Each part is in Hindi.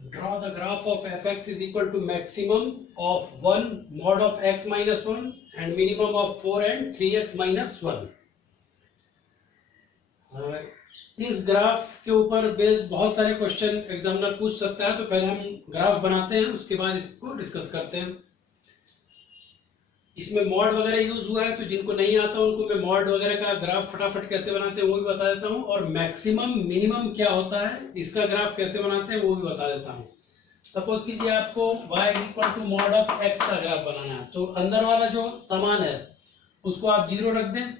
Draw the graph of fx is equal to maximum of 1 mod of x minus 1 and minimum of 4 and 3x minus 1. इस ग्राफ के ऊपर बेस्ड बहुत सारे क्वेश्चन एग्जामिनर पूछ सकता है, तो पहले हम ग्राफ बनाते हैं, उसके बाद इसको डिस्कस करते हैं. इसमें मॉड वगैरह यूज हुआ है, तो जिनको नहीं आता उनको मैं मॉड वगैरह का ग्राफ फटाफट कैसे बनाते हैं वो भी बता देता हूँ, और मैक्सिमम मिनिमम क्या होता है इसका ग्राफ कैसे बनाते हैं वो भी बता देता हूँ. सपोज कीजिए आपको y is equal to mod of x का ग्राफ बनाना है, तो अंदर वाला जो सामान है उसको आप 0 रख दें,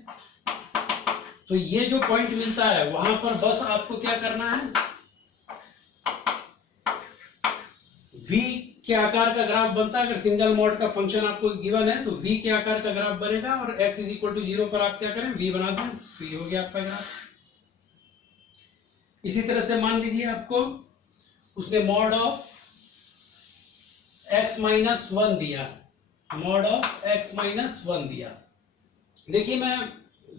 तो ये जो पॉइंट मिलता है वहां पर बस आपको क्या करना है, v के आकार का ग्राफ बनता है. अगर सिंगल मॉड का फंक्शन आपको गिवन है तो v के आकार का ग्राफ बनेगा, और x इज इक्वल टू 0 पर आप क्या करें, v बना दें, तो ये हो गया आपका ग्राफ. इसी तरह से मान लीजिए आपको उसने मॉड ऑफ x माइनस 1 दिया, मॉड ऑफ x माइनस 1 दिया. देखिए मैं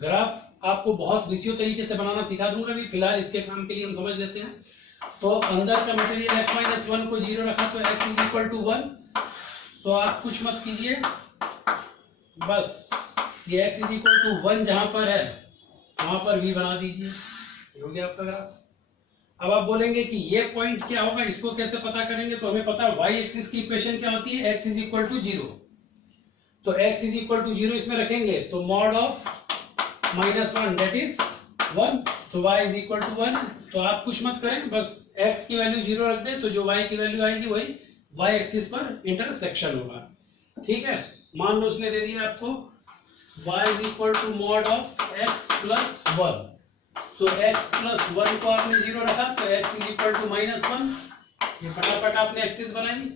ग्राफ आपको बहुत विषयों तरीके से बनाना सिखा दूंगा, अभी फिलहाल इसके काम के लिए हम समझ लेते हैं. तो अंदर का मटेरियल x माइनस 1 को 0 रखा, तो x इज इक्वल टू 1. सो आप कुछ मत कीजिए, बस ये x इज इक्वल टू 1 जहां पर है वहां पर v बना दीजिए. ये हो गया आपका ग्राफ. अब आप बोलेंगे कि ये पॉइंट क्या होगा, इसको कैसे पता करेंगे, तो हमें पता है y एक्सिस की इक्वेशन क्या होती है, x इज इक्वल टू 0. तो x इज इक्वल टू 0 इसमें रखेंगे तो mod of minus 1 that is 1. So y is equal to 1. तो आप कुछ मत करें, बस x की वैल्यू 0 रख दें, तो जो y की वैल्यू आएगी वही y एक्सिस पर इंटरसेक्शन होगा. ठीक है, मान लो उसने दे दिया आपको y is equal to mod of x plus 1. So x plus 1 को आपने 0 रखा, तो x is equal to minus 1. ये फटाफट आपने एक्सिस बनाई,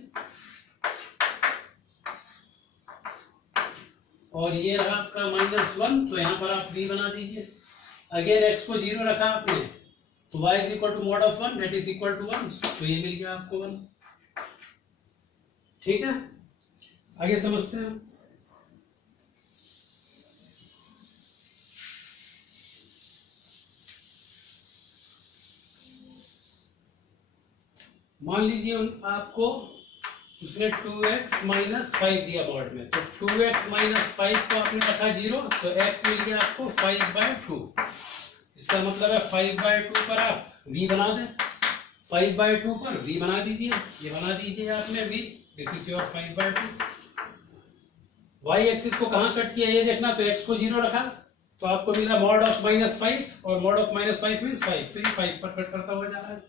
और ये रहा आपका माइनस 1, तो यहां पर आप v बना दीजिए. अगेन x को 0 रखा आपने, तो y is equal to mod of 1 that is equal to 1. तो ये मिल गया आपको 1. ठीक है, आगे समझते हैं. मान लीजिए आपको उसने 2x माइनस 5 दिया बोर्ड में, तो 2x माइनस 5 को आपने रखा 0, तो x मिल गया आपको 5/2. इसका मतलब है 5/2 पर आप v बना दें, 5/2 पर v बना दीजिए. ये बना दीजिए आपने v, this is your 5/2. y axis को कहां कट किया ये देखना, तो x को 0 रखा, तो आपको मिला मॉड ऑफ माइनस 5, और मॉड ऑफ माइनस 5 मीन्स 5, तो ये 5 पर कट करता हुआ जा रहा है.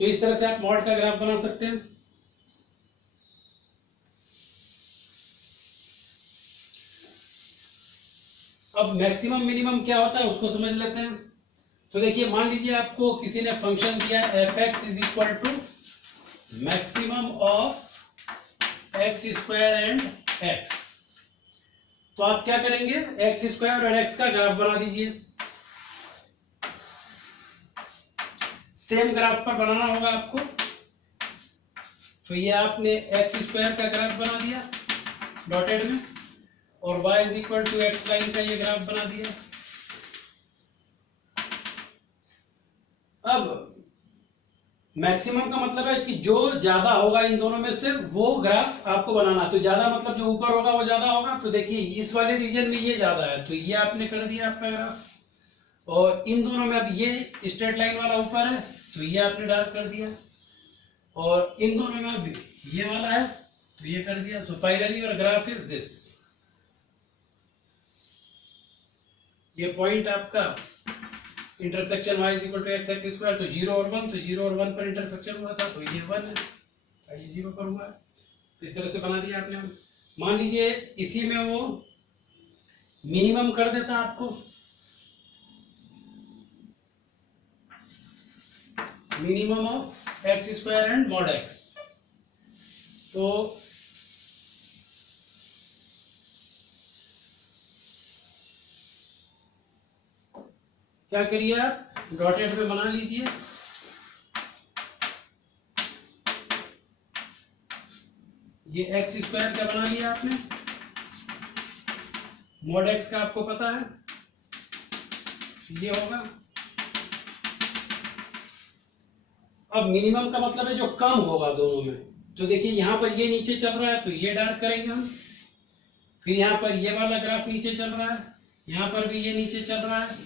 तो इस तरह से आप मॉड का ग्राफ बना सकते हैं. अब मैक्सिमम मिनिमम क्या होता है उसको समझ लेते हैं. तो देखिए मान लीजिए आपको किसी ने फंक्शन दिया fx is equal to maximum of x square and x. तो आप क्या करेंगे, x स्क्वायर और x का ग्राफ बना दीजिए. सेम ग्राफ पर बनाना होगा आपको, तो ये आपने x स्क्वायर का ग्राफ बना दिया डॉटेड में, और y is equal to x line का ये ग्राफ बना दिया. अब मैक्सिमम का मतलब है कि जो ज्यादा होगा इन दोनों में से वो ग्राफ आपको बनाना. तो ज्यादा मतलब जो ऊपर होगा वो ज्यादा होगा. तो देखिए इस वाले रीजन में ये ज्यादा है, तो ये आपने कर दिया आपका ग्राफ, और इन दोनों में अब ये स्ट्रेट लाइन वाला ऊपर है, तो ये आपने डार्क कर दिया, और इन दोनों में अब ये वाला है, तो ये कर दिया. So finally your graph is this. ये पॉइंट आपका intersection y is equal to x x square, तो 0 और 1, तो 0 और 1 पर इंटरसेक्शन हुआ था, तो ये 1 है, ये 0 पर हुआ है. तो इस तरह से बना दिया आपने. मान लीजिए इसी में वो मिनिमम कर देता आपको, minimum of x square and mod x. तो क्या करिए आप डॉटेड में बना लीजिए. ये एक्स स्क्वायर का बना लिया आपने, मॉड x का आपको पता है ये होगा. अब मिनिमम का मतलब है जो कम होगा दोनों में। तो देखिए यहाँ पर ये नीचे चल रहा है तो ये डार्क करेंगे हम, फिर यहाँ पर ये वाला ग्राफ नीचे चल रहा है, यहाँ पर भी ये नीचे चल रहा है,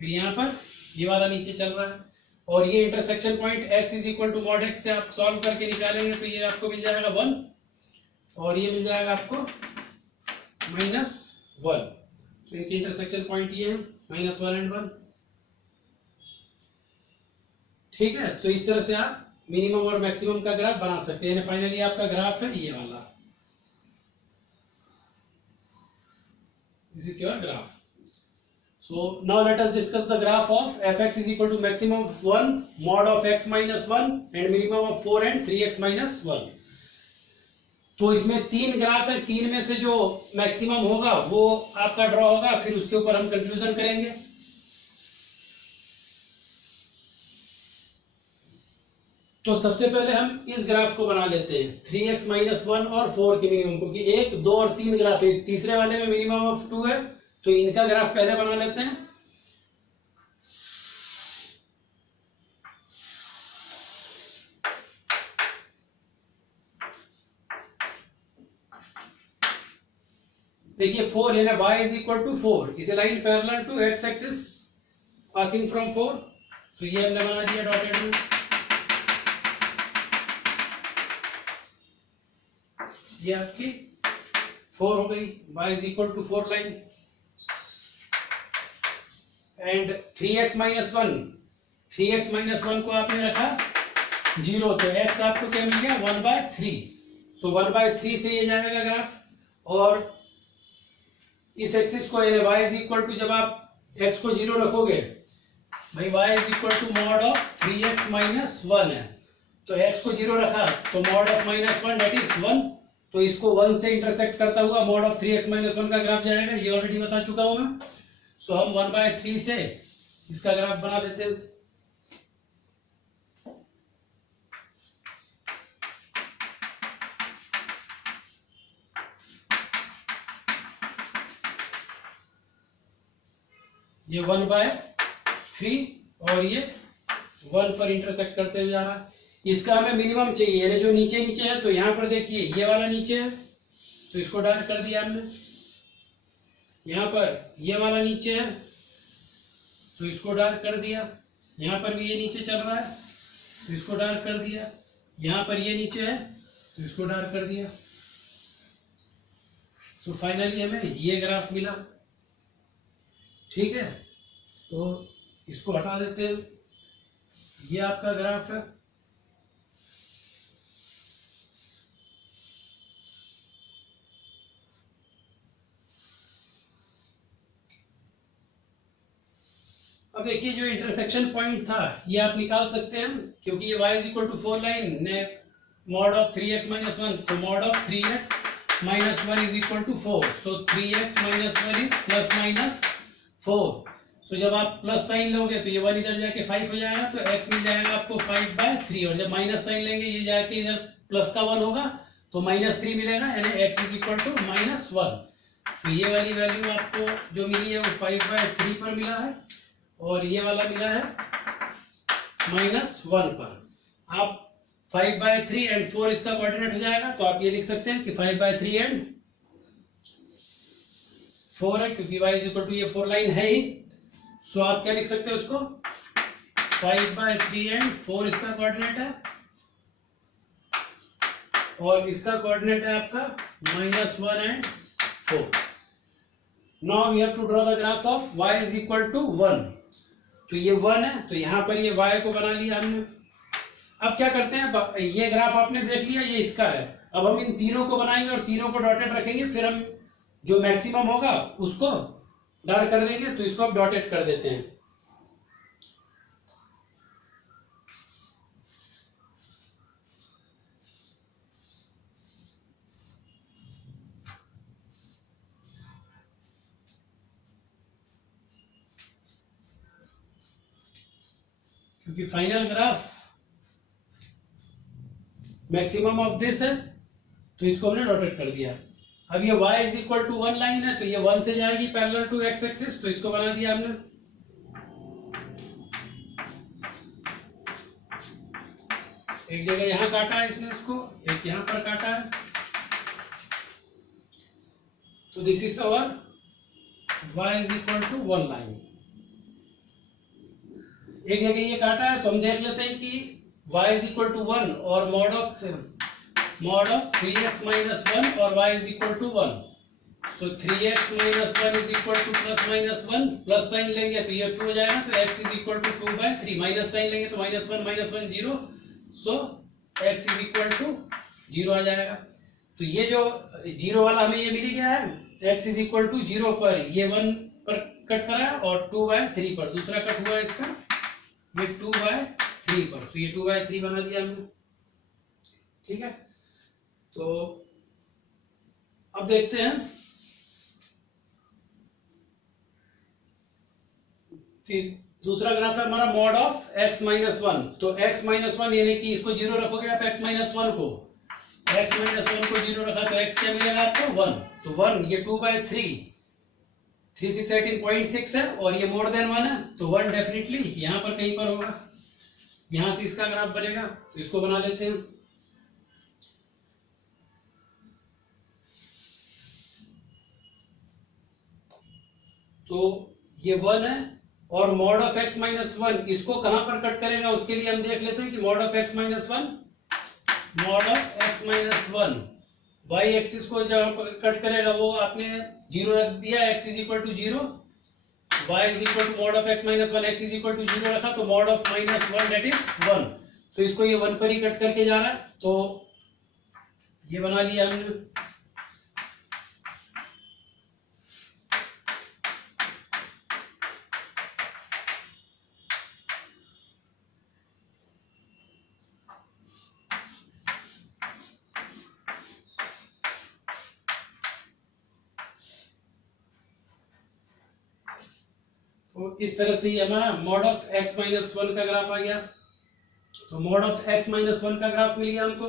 फिर यहाँ पर ये वाला नीचे चल रहा है, और ये intersection point x is equal to mod x से आप सॉल्व करके निकालेंगे तो ये आपको मिल जाएगा 1 और ये मिल जाएगा आपको -1। तो इनके इंटरसेक्शन पॉइंट ये है -1 एंड 1। ठीक है, तो इस तरह से आप मिनिमम और मैक्सिमम का ग्राफ बना सकते हैं। फाइनली आपका ग्राफ है ये वाला, this is your graph. So now let us discuss the graph of fx is equal to maximum of 1 mod of x minus 1 and minimum of 4 and 3x minus 1। तो इसमें तीन ग्राफ है, तीन में से जो मैक्सिमम होगा वो आपका ड्रॉ होगा, फिर उसके ऊपर हम कंक्लूजन करेंगे। तो सबसे पहले हम इस ग्राफ को बना लेते हैं 3x minus 1 और 4 के मिनिमम, क्योंकि 1, 2 और 3 ग्राफ है, इस तीसरे वाले में मिनिमम ऑफ 2 है तो इनका ग्राफ पहले बना लेते हैं। देखिए 4 यानी y is equal to 4 is a line parallel to x axis passing from 4। तो ये हमने बना दिया डॉटेड में। ये आपकी 4 हो गई, y is equal to 4 line. And 3x minus 1, 3x minus 1 को आपने रखा 0 तो x आपको क्या मिल गया 1/3। सो 1/3 से ये जाएगा ग्राफ, और इस एक्सिस को यानी y इज इक्वल टू, जब आप x को 0 रखोगे भाई y is equal to mod of 3x minus 1 है, तो x को 0 रखा तो मॉड ऑफ -1 दैट इज 1, तो इसको 1 से इंटरसेक्ट करता हुआ मॉड ऑफ 3x minus 1 का ग्राफ जाएगा। ये ऑलरेडी बता चुका हूं मैं। सो हम 1/3 से इसका ग्राफ बना देते हैं। ये 1/3 और ये 1 पर इंटरसेक्ट करते हुए जा रहा है। इसका हमें मिनिमम चाहिए, यानी जो नीचे नीचे है, तो यहां पर देखिए ये वाला नीचे है तो इसको डार्क कर दिया हमने, यहाँ पर ये वाला नीचे है तो इसको डार्क कर दिया, यहाँ पर भी ये नीचे चल रहा है तो इसको डार्क कर दिया, यहाँ पर ये नीचे है तो इसको डार्क कर दिया। तो फाइनली हमें ये ग्राफ मिला। ठीक है, तो इसको हटा देते हैं, ये आपका ग्राफ है। अब देखिए जो इंटरसेक्शन पॉइंट था ये आप निकाल सकते हैं, क्योंकि ये y is equal to 4 line ने मॉड ऑफ 3x minus 1, तो mod of 3x minus 1 is equal to 4। So 3x minus 1 is plus minus 4। So जब आप प्लस साइन लोगे तो ये 1 इधर जाके 5 हो जाएगा, तो x मिल जाएगा आपको 5/3, और जब माइनस साइन लेंगे ये जाके इधर प्लस का 1 होगा तो -3 मिलेगा, यानी x इज इक्वल टू -1। तो ये वाली वैल्यू आपको जो मिली है वो 5/3 पर मिला है, और ये वाला मिला है -1 पर। आप 5/3 एंड 4 इसका कोऑर्डिनेट हो जाएगा, तो आप ये लिख सकते हैं कि 5/3 एंड 4 है, क्योंकि y इज इक्वल टू ये 4 लाइन है ही। सो आप क्या लिख सकते हैं उसको 5/3 एंड 4 इसका कोऑर्डिनेट है, और इसका कोऑर्डिनेट है आपका -1 and 4। Now we have to draw the graph of y is equal to 1। तो ये 1 है तो यहाँ पर ये y को बना लिया हमने। अब क्या करते हैं, ये ग्राफ आपने देख लिया, ये इसका है। अब हम इन तीनों को बनाएंगे और तीनों को डॉटेड रखेंगे, फिर हम जो मैक्सिमम होगा उसको डार्क कर देंगे, तो इसको अब डॉटेड कर देते हैं। क्योंकि final graph maximum of this है तो इसको हमने डॉटेड कर दिया। अब ये y is equal to 1 line है तो ये 1 से जाएगी पैरेलल टू x एक्सिस, तो इसको बना दिया हमने। एक जगह यहाँ काटा है इसने इसको, एक यहाँ पर काटा है, तो this is our y is equal to 1 line. एक जगह ये काटा है तो हम देख लेते हैं कि y इज इक्वल टू 1 और मॉड ऑफ 3x माइनस 1 और y is equal to 1। So 3x minus 1 is equal to plus minus 1, plus sign लेंगे तो ये 2 हो जाएगा, तो x इज इक्वल टू 2/3, माइनस साइन लेंगे तो minus 1 0, so x is equal to 0 आ जाएगा। तो ये जो 0 वाला हमें ये मिल गया है, x इज इक्वल टू 0 पर ये 1 पर कट करा है और 2/3 पर दूसरा कट हुआ है इसका, ये 2/3 पर, तो ये 2/3 बना दिया हमने। ठीक है, तो अब देखते हैं दूसरा ग्राफ है हमारा मॉड ऑफ x माइनस 1। तो x माइनस 1 यानी कि इसको 0 रखोगे आप, x माइनस 1 को, x माइनस 1 को 0 रखा तो x क्या मिलेगा आपको 1, तो 1 ये 2/3 3618.6 है और ये मोर देन 1 है, तो 1 डेफिनेटली यहाँ पर कहीं पर होगा, यहाँ से इसका ग्राफ बनेगा, तो इसको बना लेते हैं। तो ये 1 है और मॉड ऑफ x माइनस 1 इसको कहां पर कट करेगा, उसके लिए हम देख लेते हैं कि mod of x minus 1, mod of x minus 1 y axis को जहां पर कट करेगा वो आपने 0 रख दिया, x is equal to 0, y is equal to mod of x minus 1, x is equal to 0 रखा तो mod of minus 1 that is 1, तो इसको ये 1 पर ही कट करके जा रहा है, तो ये बना लिया हमने। तो इस तरह से हमारा मॉड ऑफ x माइनस 1 का ग्राफ आ गया। तो मॉड ऑफ x माइनस 1 का ग्राफ मिल गया हमको।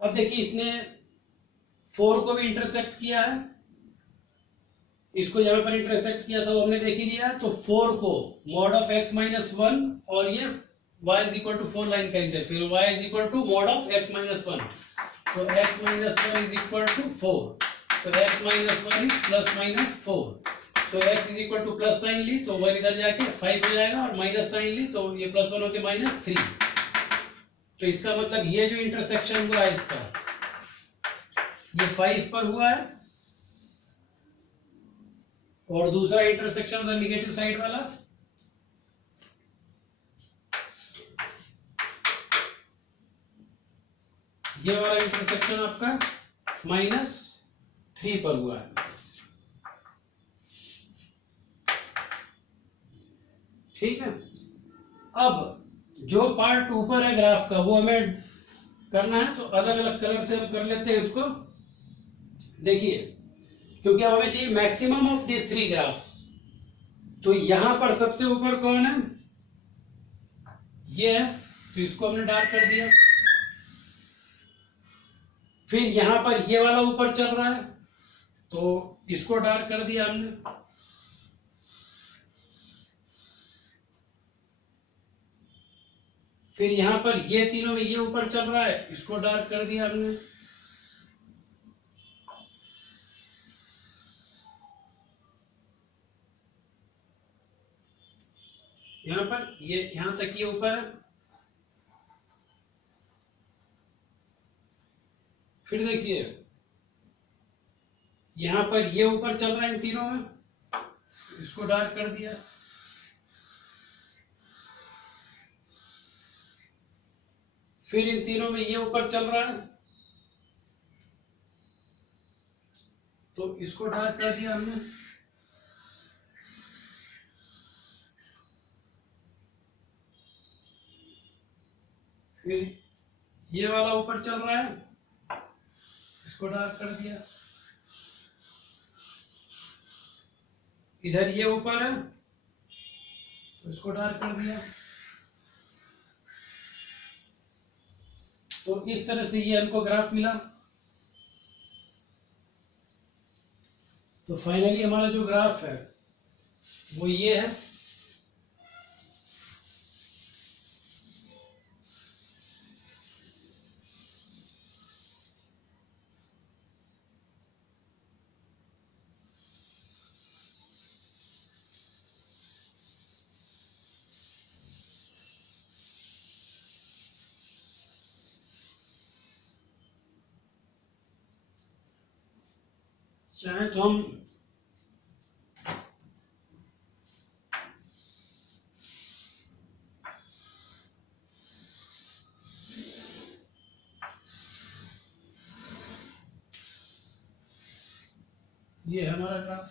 अब देखिए इसने 4 को भी इंटरसेक्ट किया है, इसको जहां पर इंटरसेक्ट किया था वो हमने देख ही लिया, तो 4 को मॉड ऑफ x माइनस 1 और ये y is equal to 4 line का intersection, y is equal to mod of x minus 1, तो x minus 1 is equal to 4, so x minus 1 is plus minus 4, so x is equal to plus sign ली तो 1 इधर जाके 5 हो जाएगा और माइनस साइन ली तो ये प्लस 1 होके माइनस 3, तो इसका मतलब ये जो इंटरसेक्शन हुआ है इसका ये 5 पर हुआ है और दूसरा इंटरसेक्शन था निगेटिव साइड वाला ये वाला इंटरसेक्शन आपका -3 पर हुआ है। ठीक है, अब जो पार्ट ऊपर है ग्राफ का वो हमें करना है, तो अलग अलग कलर से हम कर लेते हैं इसको। देखिए क्योंकि अब हमें चाहिए मैक्सिमम ऑफ दिस 3 ग्राफ्स, तो यहां पर सबसे ऊपर कौन है, ये है, तो इसको हमने डार्क कर दिया। फिर यहां पर ये वाला ऊपर चल रहा है तो इसको डार्क कर दिया हमने। फिर यहां पर ये तीनों में ये ऊपर चल रहा है, इसको डार्क कर दिया हमने। यहां पर ये यहां तक ये ऊपर है। फिर देखिए यहां पर ये ऊपर चल रहा है इन तीनों में, इसको डार्क कर दिया। फिर इन तीनों में ये ऊपर चल रहा है तो इसको डार्क कर दिया हमने। फिर ये वाला ऊपर चल रहा है, इसको डार्क कर दिया। इधर ये ऊपर है तो इसको डार्क कर दिया। तो इस तरह से ये हमको ग्राफ मिला। तो फाइनली हमारा जो ग्राफ है वो ये है। चाहे तो हम ये है हमारा ग्राफ,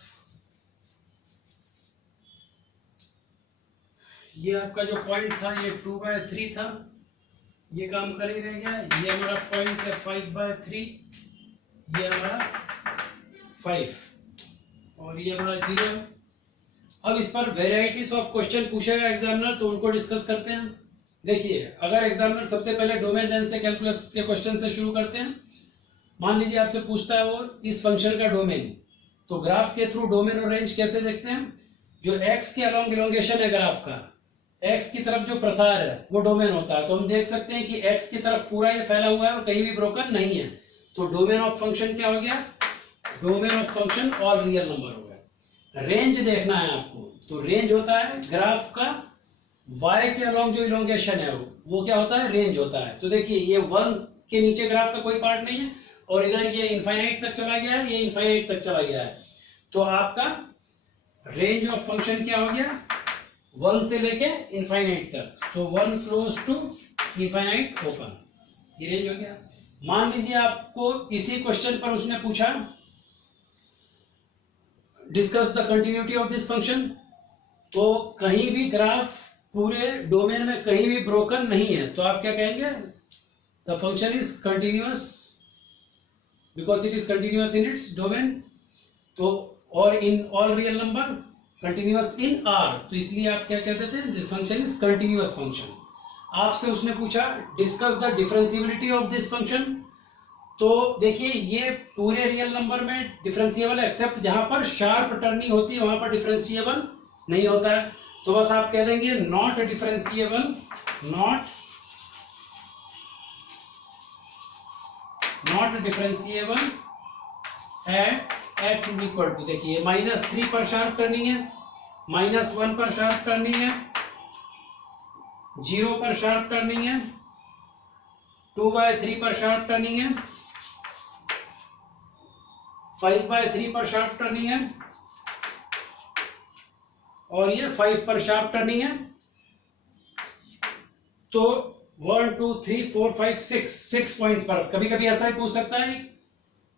ये आपका जो पॉइंट था ये 2/3 था, ये काम कर ही रह गया। ये हमारा पॉइंट है 5/3, ये हमारा 5 और ये हमारा 0 है। अब इस पर वेराइटीज ऑफ क्वेश्चन पूछेगा एग्जामिनर, तो उनको डिस्कस करते हैं। देखिए, अगर एग्जामिनर सबसे पहले डोमेन रेंज से कैलकुलस के क्वेश्चन से शुरू करते हैं। मान लीजिए आपसे पूछता है वो इस फंक्शन का डोमेन, तो ग्राफ के थ्रू डोमेन और रेंज कैसे देखते हैं? जो एक्स के अलोंग इलोंगेशन है ग्राफ का, एक्स की तरफ जो प्रसार है वो डोमेन होता है। तो हम देख सकते हैं कि एक्स की तरफ पूरा ये फैला हुआ है और कहीं भी ब्रोकन नहीं है, तो डोमेन ऑफ फंक्शन क्या हो गया? Domain of function all real number हो गया। रेंज देखना है आपको, तो रेंज होता है ग्राफ का y के अलोंग जो इलोंगेशन है वो क्या होता है? रेंज होता है। तो देखिए, ये 1 के नीचे ग्राफ का कोई पार्ट नहीं है और इधर ये इनफाइनाइट तक चला गया है, ये इनफाइनाइट तक चला गया है, तो आपका रेंज ऑफ फंक्शन क्या हो गया? 1 से लेके इनफाइनाइट तक। सो 1 क्लोज टू इनफाइनाइट ओपन, ये रेंज हो गया। मान लीजिए आपको इसी क्वेश्चन पर उसने पूछा discuss the continuity of this function, तो कहीं भी ग्राफ पूरे डोमेन में कहीं भी ब्रोकन नहीं है, तो आप क्या कहेंगे? The function is continuous because it is continuous in its domain. तो और in all real number continuous in are, तो इसलिए आप क्या कहते थे? This function is continuous function. आपसे उसने पूछा discuss the differentiability of this function, तो देखिए ये पूरे रियल नंबर में डिफरेंशिएबल है, एक्सेप्ट जहां पर शार्प टर्निंग होती है वहां पर डिफरेंशिएबल नहीं होता है। तो बस आप कह देंगे not differentiable, not differentiable at x is equal to, देखिए -3 पर शार्प टर्निंग है, -1 पर शार्प टर्निंग है, 0 पर शार्प टर्निंग है, 2/3 पर शार्प टर्निंग है, 5/3 पर शार्प टर्निंग है और ये 5 पर शार्प टर्निंग है। तो 1 2 3 4 5 6 पॉइंट्स पर, कभी कभी ऐसा ही पूछ सकता है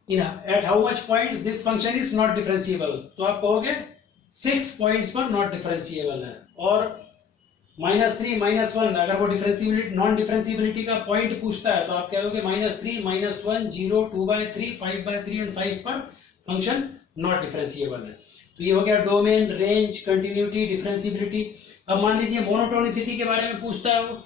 at how much points this function is not differentiable, तो आप कहोगे 6 पॉइंट्स पर नॉट डिफरेंशिएबल है। और -3 -1 अगर वो डिफरेंशिएबिलिटी नॉन डिफरेंशिएबिलिटी का पॉइंट पूछता है, तो आप कह दोगे -3 -1 0 2/3 5/3 एंड 5 पर फंक्शन नॉट डिफरेंशिएबल है। तो ये हो गया डोमेन, रेंज, कंटिन्यूटी, डिफरेंशिएबिलिटी। अब मान लीजिए मोनोटोनिसिटी के बारे में पूछता है वो,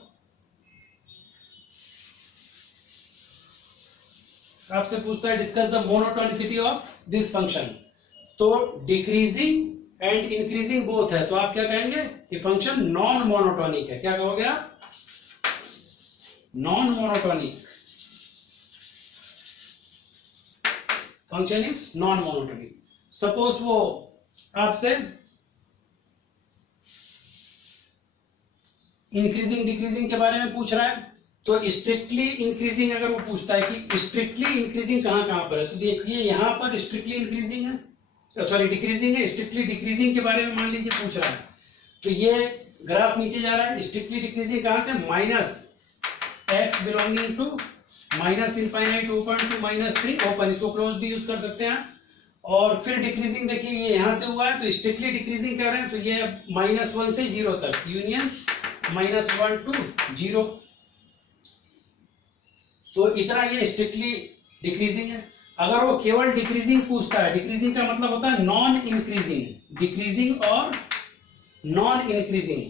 आपसे पूछता है discuss the monotonicity of this function, तो डिक्रीजिंग एंड इंक्रीजिंग बोथ है, तो आप क्या कहेंगे कि फंक्शन नॉन मोनोटोनिक है। क्या कहोगे आप? Non monotonic, function is non monotonic. Suppose वो आपसे इंक्रीजिंग डिक्रीजिंग के बारे में पूछ रहा है, तो स्ट्रिक्टली इंक्रीजिंग अगर वो पूछता है कि स्ट्रिक्टली इंक्रीजिंग कहां कहां पर है, तो देखिए यहां पर स्ट्रिक्टली इंक्रीजिंग है, सॉरी डिक्रीजिंग है। स्ट्रिक्टली डिक्रीजिंग के बारे में मान लीजिए पूछ रहा है, तो ये ग्राफ नीचे जा रहा है। स्ट्रिक्टली डिक्रीजिंग कहां से? -x belonging to -infinite open to -3 open, इसको क्लोज भी यूज कर सकते हैं। और फिर डिक्रीजिंग देखिए ये यहां से हुआ है, तो स्ट्रिक्टली डिक्रीजिंग कर रहे हैं, तो ये -1 से 0 तक, यूनियन -1 टू 0, तो इतना ये स्ट्रिक्टली डिक्रीजिंग है। अगर वो केवल डिक्रीजिंग पूछता है, डिक्रीजिंग का मतलब होता है नॉन इंक्रीजिंग, डिक्रीजिंग और नॉन इंक्रीजिंग,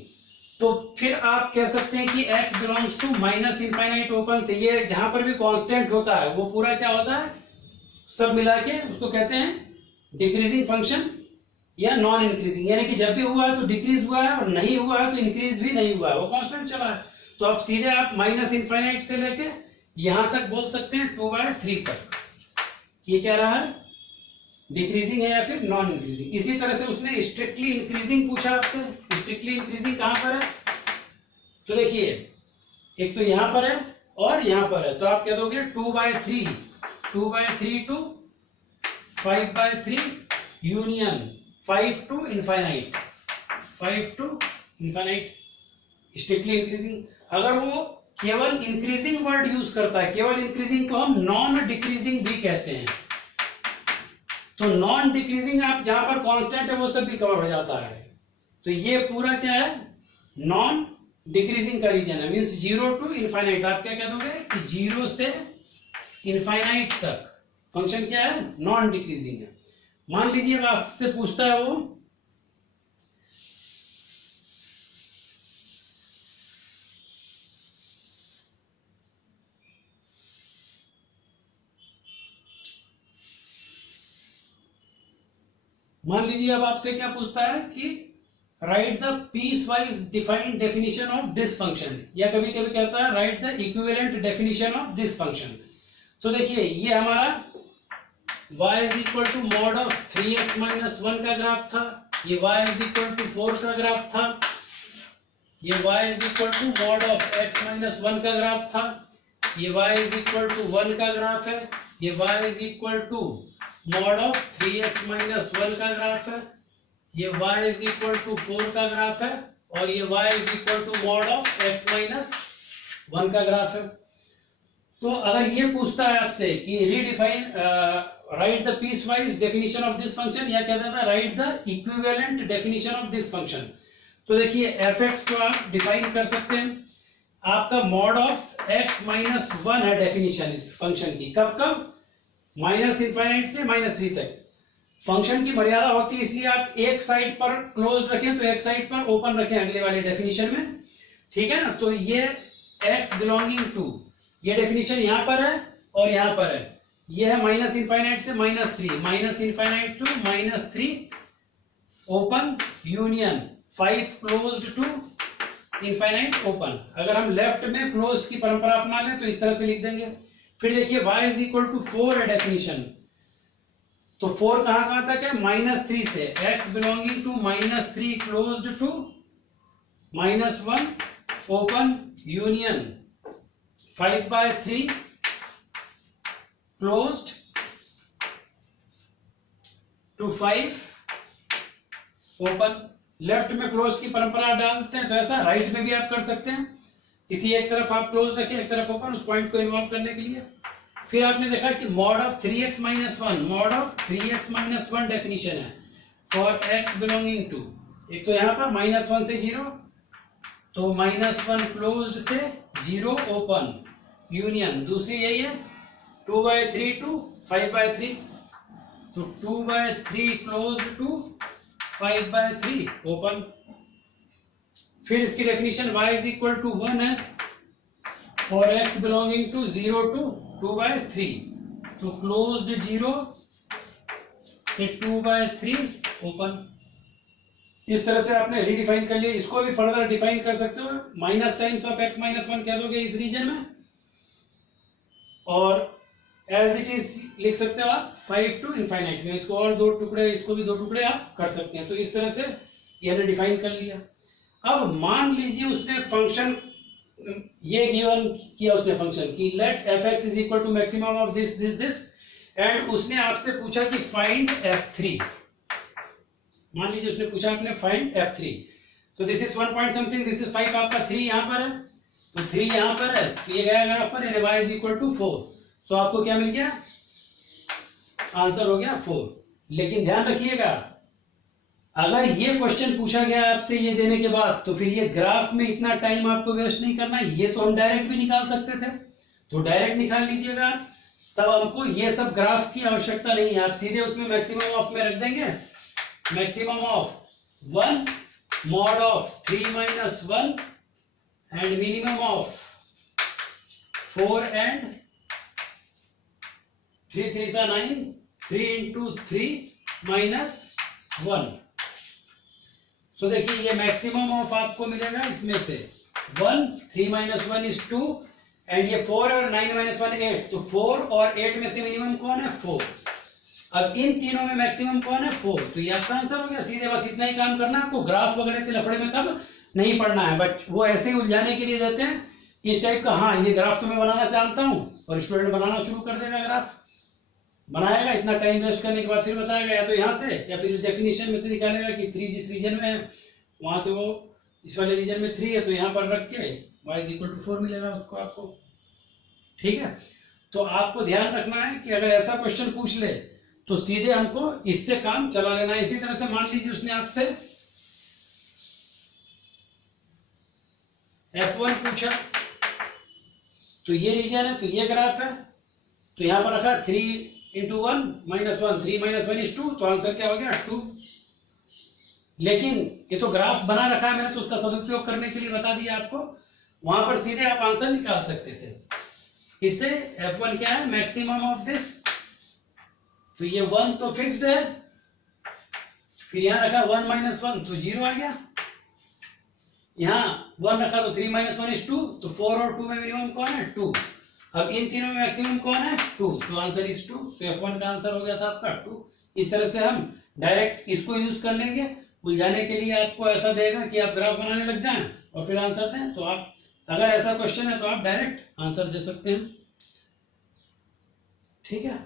तो फिर आप कह सकते हैं कि x belongs to -infinite open से, ये जहां पर भी कांस्टेंट होता है वो पूरा क्या होता है? सब मिला के उसको कहते हैं डिक्रीजिंग फंक्शन या नॉन इंक्रीजिंग, यानी कि जब भी हुआ है तो डिक्रीज हुआ है और नहीं हुआ है तो इंक्रीज भी नहीं हुआ है, वो कांस्टेंट चला है। तो आप सीधे आप -इनफाइनाइट से लेके यहां तक बोल सकते हैं 2/3 तक, ये क्या रहा है? डिक्रीजिंग है या फिर नॉन इंक्रीजिंग। इसी तरह से उसने स्ट्रिक्टली इंक्रीजिंग पूछा आपसे, स्ट्रिक्टली इंक्रीजिंग कहां पर है? तो देखिए एक तो यहां पर है और यहां पर है, तो आप कह दोगे 2/3 to 5/3 union 5 to infinite, 5 to infinite, strictly increasing. अगर वो केवल इंक्रीजिंग वर्ड यूज करता है, केवल इंक्रीजिंग को हम नॉन डिक्रीजिंग भी कहते हैं। तो नॉन डिक्रीजिंग आप जहां पर कांस्टेंट है वो सब भी कवर हो जाता है। तो ये पूरा क्या है, नॉन डिक्रीजिंग का रीजन है, मींस 0 to infinite। आप क्या कह दोगे कि 0 से इनफाइनाइट तक फंक्शन क्या है, नॉन डिक्रीजिंग है। मान लीजिए आपसे पूछता है वो मान लीजिए अब आपसे क्या पूछता है कि right the piecewise defined definition of this function, या कभी कभी कहता है right the equivalent definition of this function. तो देखिए ये हमारा y is equal to mod of 3x minus 1 का ग्राफ था, ये y इज इक्वल टू 4 का ग्राफ था, ये y is equal to mod of x minus 1 का ग्राफ था, ये y इज इक्वल टू 1 का ग्राफ है, ये y is equal to mod of 3x minus 1 का ग्राफ है, ये y इज इक्वल टू 4 का ग्राफ है, और ये y is equal to mod of x minus 1 का ग्राफ है। तो अगर ये पूछता है आपसे कि redefine right the piecewise definition of this function, या कहता था right the equivalent definition of this function, तो देखिए fx को आप डिफाइन कर सकते हैं। आपका मॉड ऑफ x माइनस 1 है डेफिनेशन इस फंक्शन की, कब कब, माइनस इनफाइनाइट से -3 तक। फंक्शन की मर्यादा होती है, इसलिए आप एक साइड पर क्लोज रखें तो एक साइड पर ओपन रखें अगले वाले डेफिनेशन में, ठीक है ना। तो ये x बिलोंगिंग टू, ये डेफिनेशन यहां पर है और यहां पर है, ये है माइनस इनफाइनाइट से -3, minus infinite to -3 open union 5 closed to infinite open. अगर हम लेफ्ट में क्लोज्ड की परंपरा अपना लें तो इस तरह से लिख देंगे। फिर देखिए y इज इक्वल टू 4 है डेफिनेशन, तो 4 कहां तक है, -3 से, x belonging to -3 closed to -1 open union 5/3 closed to 5 open. Left में क्लोज की परंपरा डालते हैं तो ऐसा राइट में भी आप कर सकते हैं, किसी एक तरफ आप क्लोज रखें एक तरफ ओपन, उस पॉइंट को इन्वॉल्व करने के लिए। फिर आपने देखा कि mod of 3x minus 1, mod of 3x minus 1 definition है फॉर x बिलोंगिंग टू, एक तो यहां पर -1 से 0, तो -1 क्लोज्ड से 0 ओपन यूनियन, दूसरी यही है 2/3 टू 5/3, तो 2/3 क्लोज्ड टू 5/3 ओपन। फिर इसकी definition y is equal to 1 है for x belonging to 0 to 2/3, तो क्लोज्ड 0 से 2/3 ओपन। इस तरह से आपने रीडिफाइन कर लिया। इसको भी फर्दर डिफाइन कर सकते हो, minus times of x minus 1 कह दोगे इस रीजन में, और एज इट इज लिख सकते हो आप 5 टू इनफाइनाइट में। इसको और 2 टुकड़े, इसको भी 2 टुकड़े आप कर सकते हैं। तो इस तरह से ये डिफाइन कर लिया। अब मान लीजिए उसने फंक्शन ये गिवन किया, उसने फंक्शन की let fx is equal to maximum of this this this, and उसने आपसे पूछा कि फाइंड f3। मान लीजिए उसने पूछा आपने फाइंड f3, तो this is 1 point something, this is 5, आपका 3 यहां पर है, तो 3 यहां पर है, तो ये गया ग्राफ पर, यानी y इज इक्वल टू 4। सो आपको क्या मिल गया, आंसर हो गया 4। लेकिन ध्यान रखिएगा, अगर ये क्वेश्चन पूछा गया आपसे ये देने के बाद, तो फिर ये ग्राफ में इतना टाइम आपको वेस्ट नहीं करना है। ये तो हम डायरेक्ट भी निकाल सकते थे, तो डायरेक्ट निकाल लीजिएगा, तब हमको ये सब ग्राफ की आवश्यकता नहीं है। आप सीधे उसमें मैक्सिमम ऑफ में रख देंगे, maximum of 1 mod of 3 minus 1 and minimum of 4 and 3 3 सा 9, 3 into 3 minus 1। सो देखिए ये मैक्सिमम ऑफ आपको मिलेगा इसमें से 1, 3 minus 1 is 2, एंड ये 4 और 9 minus 1 8, तो 4 और 8 में से मिनिमम कौन है, 4। अब इन तीनों में मैक्सिमम कौन है, 4, तो ये आपका आंसर हो गया। सीधे बस इतना ही काम करना है आपको, ग्राफ वगैरह के लफड़े में तब नहीं पढ़ना है, बट वो ऐसे ही उलझाने के लिए देते हैं कि इस टाइप का, हाँ ये ग्राफ तो मैं बनाना जानता हूं, और स्टूडेंट बनाना शुरू कर देगा ग्राफ। बनाएगा, इतना टाइम वेस्ट करने के बाद फिर बताएगा या तो यहाँ से या फिर इस डेफिनेशन में से निकालेगा कि 3 जिस रीजन में है वहां से वो इस वाले रीजन में 3 है तो यहाँ पर रख के y = 4 मिलेगा उसको आपको। ठीक है, तो आपको ध्यान रखना है कि अगर ऐसा क्वेश्चन पूछ ले तो सीधे हमको इससे काम चला लेना है। इसी तरह से मान लीजिए उसने आपसे F1 पूछा, तो ये रीजन है, तो ये ग्राफ है, तो यहां पर रखा 3 × 1 - 1, 3 - 1 = 2, तो आंसर क्या हो गया 2। लेकिन ये तो ग्राफ बना रखा है मैंने, तो उसका सदुपयोग करने के लिए बता दिया आपको, वहां पर सीधे आप आंसर निकाल सकते थे। किससे? F1 क्या है? मैक्सिमम ऑफ दिस, तो ये 1 तो फिक्स्ड है, फिर यहां रखा 1 - 1 तो 0 आ गया, यहाँ 1 रखा तो 3 - 1 = 2, तो 4 और 2 में मिनिमम कौन है? 2। अब इन तीनों में मैक्सिमम कौन है? 2, so answer is 2। So F1 का आंसर हो गया था आपका 2। इस तरह से हम डायरेक्ट इसको यूज कर लेंगे। उलझाने के लिए आपको ऐसा देगा कि आप ग्राफ बनाने लग जाएं और फिर आंसर दें, तो आप अगर ऐसा क्वेश्चन है तो आप डायरेक्ट आंसर दे सकते हैं। ठीक है।